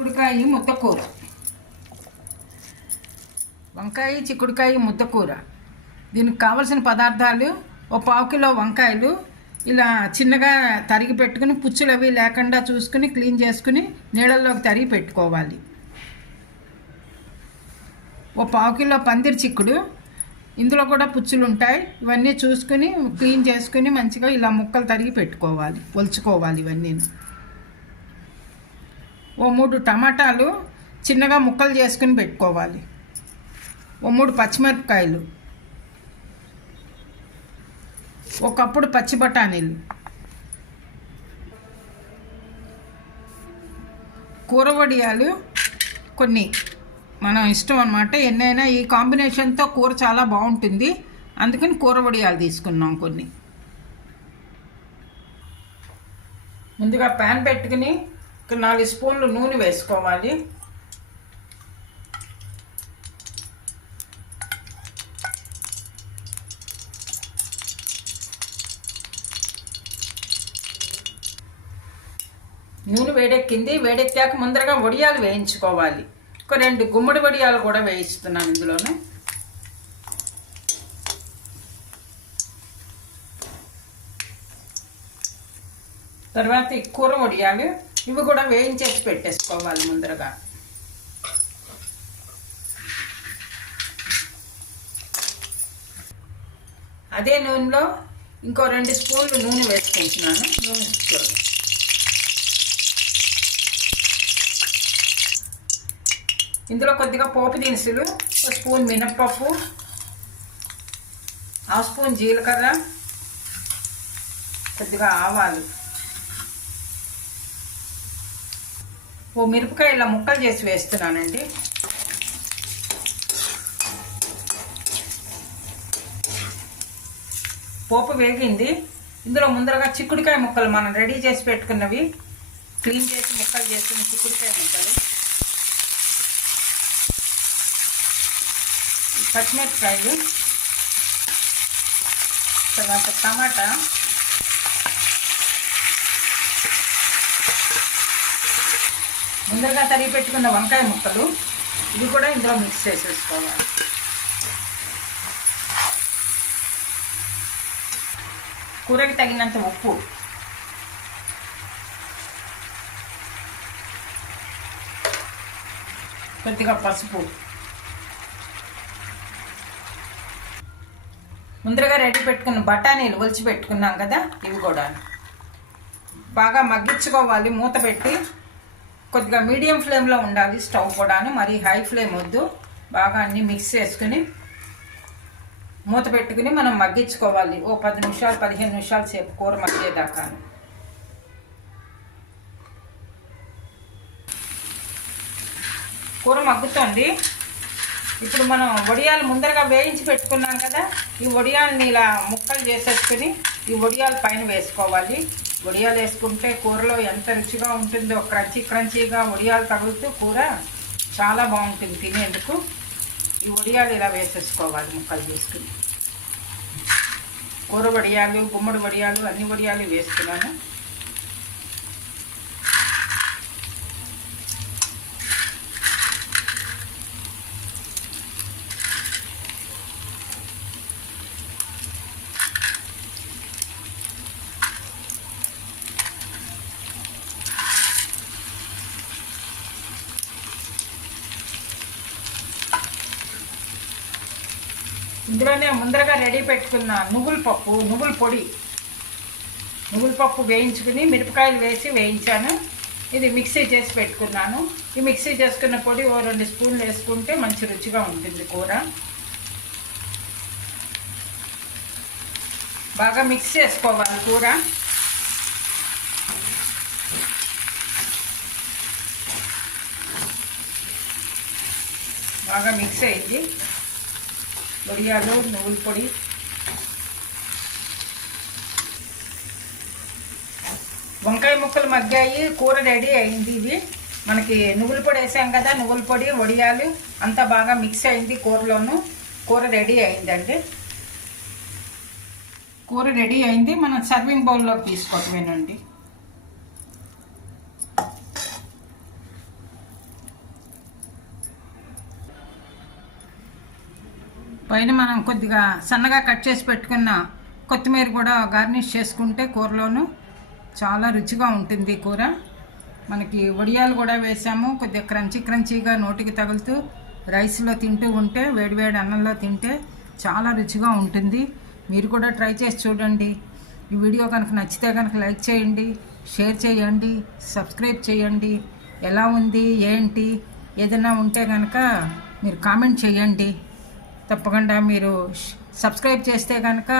చిక్కుడుకాయ ముద్దకూర. వంకాయ చిక్కుడుకాయ ముద్దకూర. దీనికి కావలసిన పదార్థాలు: ఒక 1/2 కిలో వంకాయలు ఇలా చిన్నగా తరిగి పెట్టుకుని పుచ్చులు అవి లేకుండా చూసుకుని క్లీన్ చేసుకుని నీళ్ళల్లోకి తరిగి పెట్టుకోవాలి. ఒక 1/2 కిలో పందిరి చిక్కుడు, ఇందులో కూడా పుచ్చులు ఉంటాయి. ఇవన్నీ చూసుకుని క్లీన్ చేసుకుని మంచిగా ఇలా ముక్కలు తరిగి పెట్టుకోవాలి, ఒలుచుకోవాలి ఇవన్నీ. ఓ 3 టమాటాలు చిన్నగా ముక్కలు చేసుకుని పెట్టుకోవాలి. ఓ 3 పచ్చిమిరపకాయలు, ఒక కప్పుడు పచ్చి బఠానీలు, కూర వడియాలు కొన్ని మనం ఇష్టం అన్నమాట. ఎన్నైనా ఈ కాంబినేషన్తో కూర చాలా బాగుంటుంది, అందుకని కూర వడియాలు తీసుకున్నాం కొన్ని. ముందుగా ప్యాన్ పెట్టుకుని 4 స్పూన్లు నూనె వేసుకోవాలి. నూనె వేడెక్కింది. వేడెక్కాక ముందరగా వడియాలు వేయించుకోవాలి. ఒక 2 గుమ్మడి వడియాలు కూడా వేయిస్తున్నాను ఇందులోనే. తర్వాత ఈ కూర వడియాలు ఇవి కూడా వేయించేసి పెట్టేసుకోవాలి ముందరగా. అదే నూనెలో ఇంకో 2 స్పూన్లు నూనె వేసుకుంటున్నాను. ఇందులో కొద్దిగా పోపు దినుసులు, 1 స్పూన్ మినప్పప్పు, 1/2 స్పూన్ జీలకర్ర, కొద్దిగా ఆవాలు, ఓ మిరపకాయ ఇలా ముక్కలు చేసి వేస్తున్నానండి. పోపు వేగింది. ఇందులో ముందరగా చిక్కుడుకాయ ముక్కలు మనం రెడీ చేసి పెట్టుకున్నవి, క్లీన్ చేసి ముక్కలు చేసుకున్న చిక్కుడుకాయ ముక్కలు, పచ్చిమిరపకాయలు, తర్వాత టమాటా, ముందరగా తరిగి పెట్టుకున్న వంకాయ ముక్కలు, ఇవి కూడా ఇందులో మిక్స్ చేసేసుకోవాలి. కూరకి తగినంత ఉప్పు, కొద్దిగా పసుపు, ముందరగా రెడీ పెట్టుకున్న బఠానీలు ఒలిచి పెట్టుకున్నాం కదా, ఇవి కూడా బాగా మగ్గించుకోవాలి. మూత పెట్టి కొద్దిగా మీడియం ఫ్లేమ్లో ఉండాలి స్టవ్ కూడాను, మరి హై ఫ్లేమ్ వద్దు. బాగా అన్నీ మిక్స్ చేసుకుని మూత పెట్టుకుని మనం మగ్గించుకోవాలి. ఓ 10 నిమిషాలు 15 నిమిషాల సేపు కూర మగ్గేదాకా. కూర మగ్గుతుంది. ఇప్పుడు మనం వడియాలు ముందరగా వేయించి పెట్టుకున్నాం కదా, ఈ వడియాలని ఇలా ముక్కలు చేసేసుకుని ఈ వడియాల పైన వేసుకోవాలి. వడియాలు వేసుకుంటే కూరలో ఎంత రుచిగా ఉంటుందో, క్రంచీగా వడియాలు తగులుతూ కూర చాలా బాగుంటుంది తినేందుకు. ఈ వడియాలు ఇలా వేసేసుకోవాలి ముక్కలు చేసుకుని. కూర వడియాలు, గుమ్మడి వడియాలు, అన్ని వడియాలు వేస్తున్నాను. ఇందులోనే ముందరగా రెడీ పెట్టుకున్న నువ్వుల పప్పు వేయించుకుని మిరపకాయలు వేసి వేయించాను. ఇది మిక్సీ చేసి పెట్టుకున్నాను. ఈ మిక్సీ చేసుకున్న పొడి ఓ 2 స్పూన్లు వేసుకుంటే మంచి రుచిగా ఉంటుంది కూర. బాగా మిక్స్ చేసుకోవాలి కూర. బాగా మిక్స్ అయ్యింది. వడియాలు, నువ్వుల పొడి, వంకాయ ముక్కలు మగ్గాయి, కూర రెడీ అయింది. ఇవి మనకి నువ్వుల పొడి వేసాం కదా, నువ్వుల పొడి, వడియాలు అంతా బాగా మిక్స్ అయింది కూరలోను. కూర రెడీ అయిందండి. కూర రెడీ అయింది. మనం సర్వింగ్ బౌల్లోకి తీసుకోవటమేనండి. పైన మనం కొద్దిగా సన్నగా కట్ చేసి పెట్టుకున్న కొత్తిమీర కూడా గార్నిష్ చేసుకుంటే కూరలోను చాలా రుచిగా ఉంటుంది కూర. మనకి వడియాలు కూడా వేసాము, కొద్దిగా క్రంచీగా నోటికి తగులుతూ రైస్లో తింటూ ఉంటే, వేడివేడి అన్నంలో తింటే చాలా రుచిగా ఉంటుంది. మీరు కూడా ట్రై చేసి చూడండి. ఈ వీడియో కనుక నచ్చితే కనుక లైక్ చేయండి, షేర్ చేయండి, సబ్స్క్రైబ్ చేయండి. ఎలా ఉంది ఏంటి ఏదైనా ఉంటే కనుక మీరు కామెంట్ చేయండి. తప్పకుండా మీరు సబ్స్క్రైబ్ చేస్తే కనుక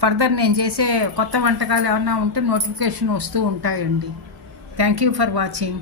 ఫర్దర్ నేను చేసే కొత్త వంటకాలు ఏమన్నా ఉంటే నోటిఫికేషన్ వస్తూ ఉంటాయండి. Thank you for watching.